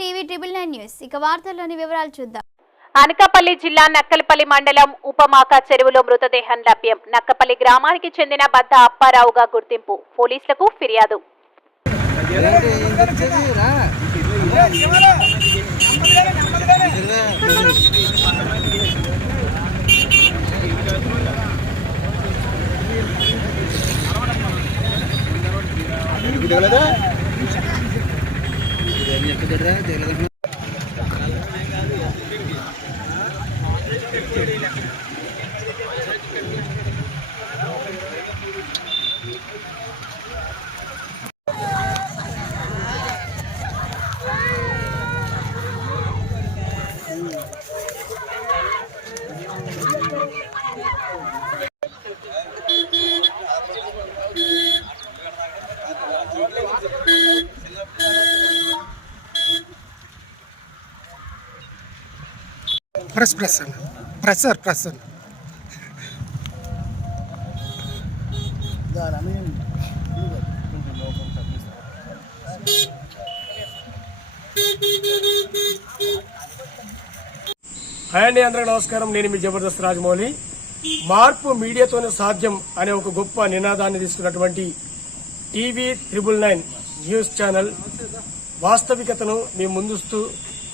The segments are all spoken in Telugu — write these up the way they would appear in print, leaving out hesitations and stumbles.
TV 999 news. ఇక వార్తల్లోని వివరాలు చూద్దాం. అనకాపల్లి జిల్లా నక్కలపల్లి మండలం ఉపమాక చెరువులో మృతదేహం లభ్యం. నక్కపల్లి గ్రామానికి చెందిన బద్ద అప్పారావుగా గుర్తింపు. పోలీసులకు ఫిర్యాదు. Pressure. హాయ్ అండి, అందరికీ నమస్కారం. నేను మీ జబర్దస్త్ రాజమౌళి. మార్పు మీడియాతోనే సాధ్యం అనే ఒక గొప్ప నినాదాన్ని తీసుకున్నటువంటి టీవీ 999 న్యూస్ ఛానల్ వాస్తవికతను మీ ముందుస్తూ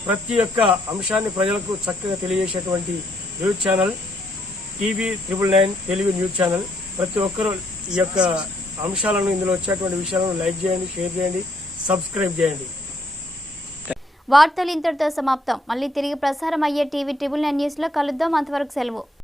ప్రతి ఒక్క అంశాన్ని ప్రజలకు చక్కగా తెలియజేసేటువంటి news channel TV 999 Telugu news channel. ప్రతి ఒక్కరూ ఈ యొక్క అంశాలను, ఇందులో వచ్చేటువంటి విషయాలను లైక్ చేయండి, షేర్ చేయండి, సబ్స్క్రైబ్ చేయండి. వార్తలు ఇంతటితో సమాప్తం. మళ్ళీ తిరిగి ప్రసారం అయ్యే టీవీ 999 న్యూస్ లో కలుద్దాం. అంతవరకు సెలవు.